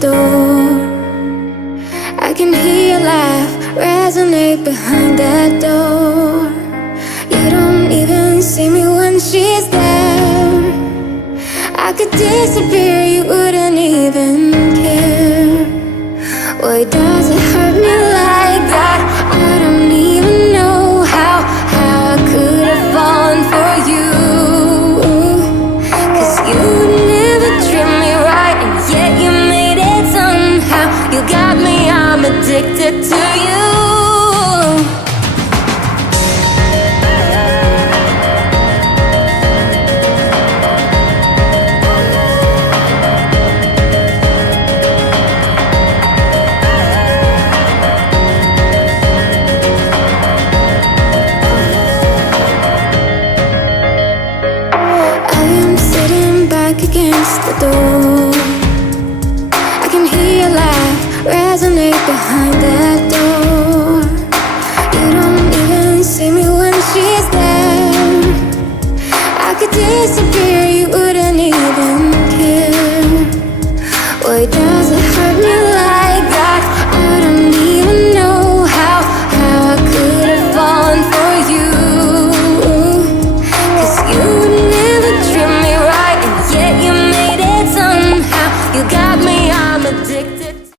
door. I can hear your laugh resonate behind that door. You don't even see me when she's there. I could disappear, you wouldn't even care. Why does it hurt me like that? I don't even know how I could have fallen for you. 'Cause you never treat me right, and yet you made it somehow. You got me, I'm addicted to you. Against the door, I can hear your laugh resonate behind that